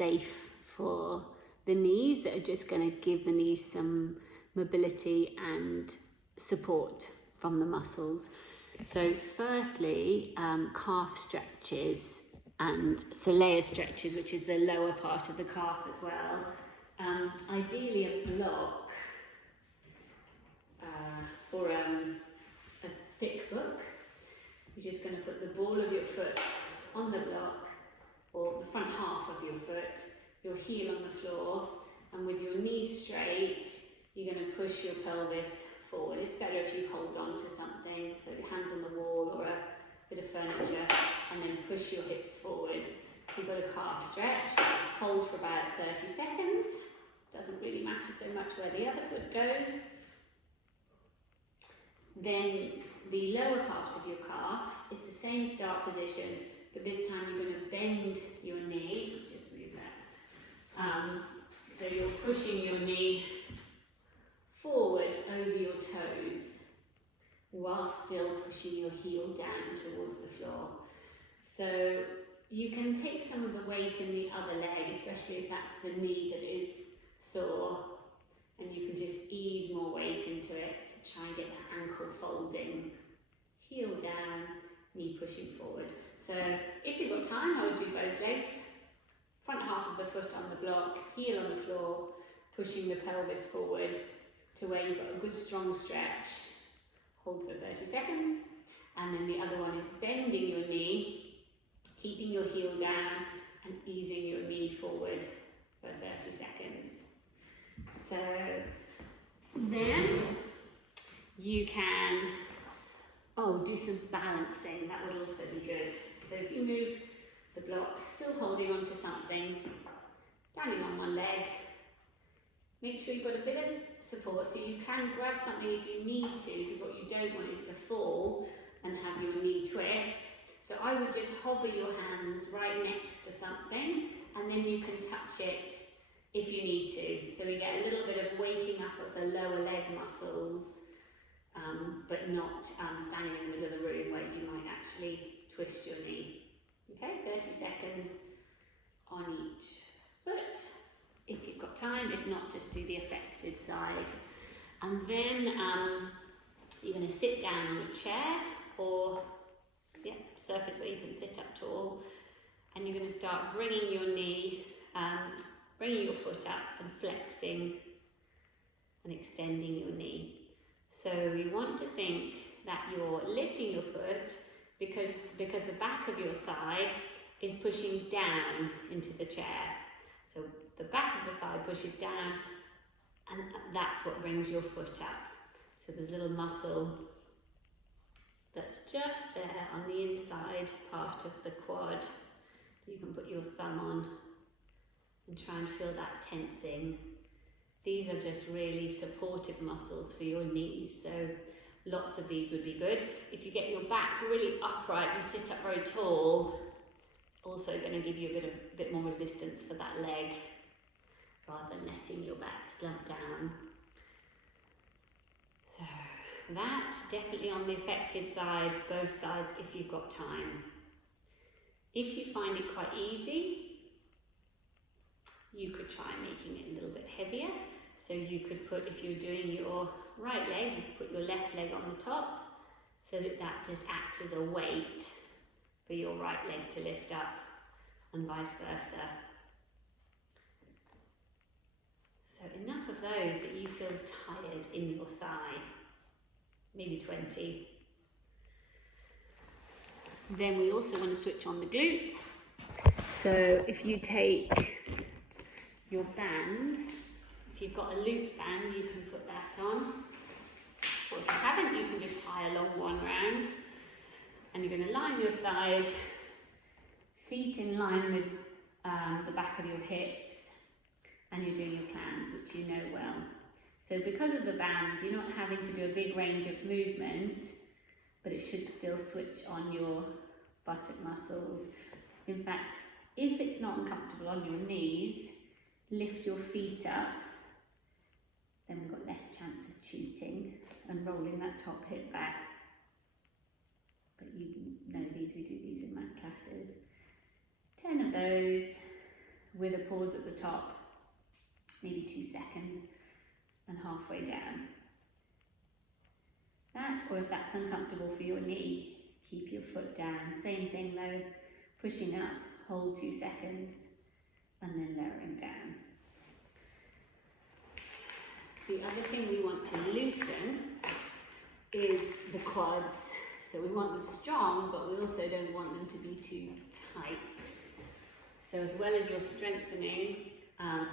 safe for the knees, that are just going to give the knees some mobility and support from the muscles. So firstly, calf stretches and soleus stretches, which is the lower part of the calf as well. Ideally a block or a thick book. You're just going to put the ball of your foot on the block, or the front half of your foot, your heel on the floor, and with your knees straight, you're going to push your pelvis forward. It's better if you hold on to something, so your hands on the wall or a bit of furniture, and then push your hips forward. So you've got a calf stretch, hold for about 30 seconds. Doesn't really matter so much where the other foot goes. Then the lower part of your calf, it's the same start position, but this time you're going to bend your knee. Just move that. So you're pushing your knee forward over your toes while still pushing your heel down towards the floor. So you can take some of the weight in the other leg, especially if that's the knee that is sore, and you can just ease more weight into it to try and get the ankle folding. Heel down, knee pushing forward. So if you've got time, I would do both legs. Front half of the foot on the block, heel on the floor, pushing the pelvis forward to where you've got a good strong stretch. Hold for 30 seconds. And then the other one is bending your knee, keeping your heel down and easing your knee forward for 30 seconds. So then you can do some balancing. That would also be good. So if you move the block, still holding on to something, standing on one leg, make sure you've got a bit of support so you can grab something if you need to, because what you don't want is to fall and have your knee twist. So I would just hover your hands right next to something, and then you can touch it if you need to. So we get a little bit of waking up of the lower leg muscles, but not standing in the middle of the room where you might actually twist your knee. Okay, 30 seconds on each foot, if you've got time. If not, just do the affected side. And then you're going to sit down on a chair or surface where you can sit up tall, and you're going to start bringing your knee, bringing your foot up and flexing and extending your knee. So you want to think that you're lifting your foot because the back of your thigh is pushing down into the chair. So the back of the thigh pushes down, and that's what brings your foot up. So there's a little muscle that's just there on the inside part of the quad. You can put your thumb on and try and feel that tensing. These are just really supportive muscles for your knees, so lots of these would be good. If you get your back really upright, you sit up very tall, it's also going to give you a bit more resistance for that leg, rather than letting your back slump down. So that, definitely on the affected side, both sides if you've got time. If you find it quite easy, you could try making it a little bit heavier. So you could put, if you're doing your right leg, you could put your left leg on the top, so that just acts as a weight for your right leg to lift up, and vice versa. So enough of those that you feel tired in your thigh, maybe 20. Then we also want to switch on the glutes. So if you take your band, if you've got a loop band, you can put that on. Or if you haven't, you can just tie a long one round. And you're going to line your side, feet in line with the back of your hips, and you're doing your plans, which you know well. So because of the band, you're not having to do a big range of movement, but it should still switch on your buttock muscles. In fact, if it's not uncomfortable on your knees, lift your feet up, then we've got less chance of cheating and rolling that top hip back. But you know these, we do these in mat classes. 10 of those, with a pause at the top, maybe 2 seconds, and halfway down. That, or if that's uncomfortable for your knee, keep your foot down. Same thing though, pushing up, hold 2 seconds, and then lowering down. The other thing we want to loosen is the quads. So we want them strong, but we also don't want them to be too tight. So as well as your strengthening,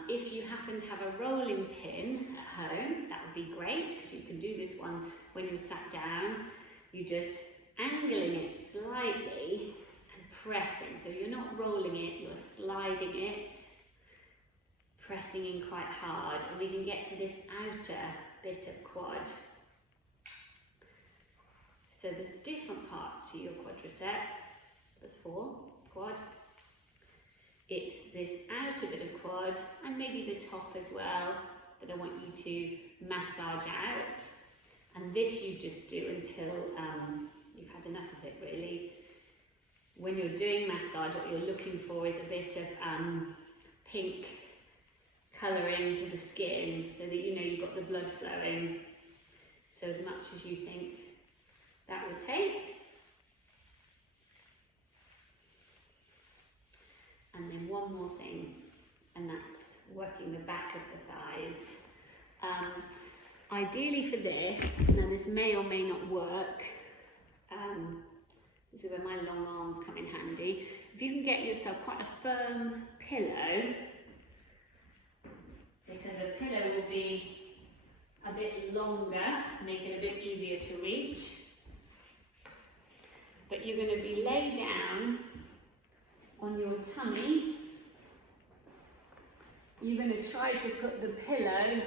if you happen to have a rolling pin at home, that would be great, because you can do this one when you're sat down. You're just angling it slightly and pressing. So you're not rolling it, you're sliding it, pressing in quite hard, and we can get to this outer bit of quad. So there's different parts to your quadricep. There's 4, quad. It's this outer bit of quad, and maybe the top as well, that I want you to massage out. And this you just do until you've had enough of it, really. When you're doing massage, what you're looking for is a bit of pink colouring to the skin, so that you know you've got the blood flowing. So as much as you think that would take. And then one more thing, and that's working the back of the thighs. Ideally for this, now this may or may not work, this is where my long arms come in handy. If you can get yourself quite a firm pillow, because a pillow will be a bit longer, make it a bit easier to reach. But you're going to be laid down on your tummy. You're going to try to put the pillow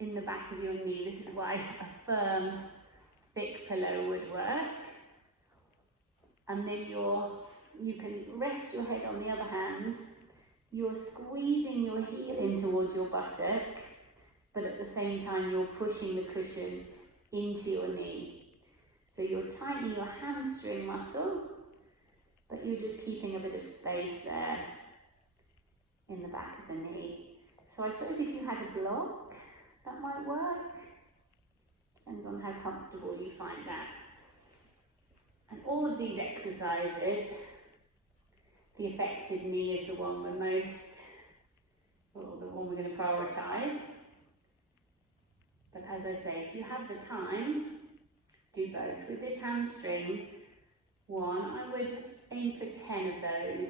in the back of your knee. This is why a firm, thick pillow would work. And then you can rest your head on the other hand. You're squeezing your heel in towards your buttock, but at the same time you're pushing the cushion into your knee. So you're tightening your hamstring muscle, but you're just keeping a bit of space there in the back of the knee. So I suppose if you had a block, that might work. Depends on how comfortable you find that. And all of these exercises, the affected knee is the one we're the one we're going to prioritise. But as I say, if you have the time, do both. With this hamstring one, I would aim for 10 of those.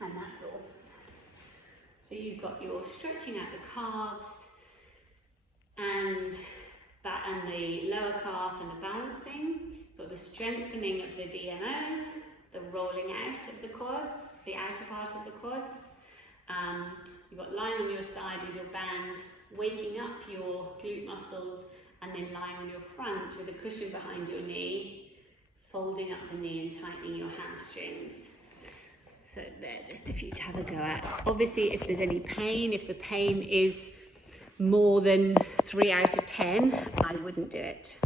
And that's all. So you've got your stretching out the calves and the lower calf and the balancing, but the strengthening of the VMO, the rolling out of the quads, the outer part of the quads. You've got lying on your side with your band, waking up your glute muscles, and then lying on your front with a cushion behind your knee, folding up the knee and tightening your hamstrings. So there, just a few to have a go at. Obviously, if there's any pain, if the pain is more than 3 out of 10, I wouldn't do it.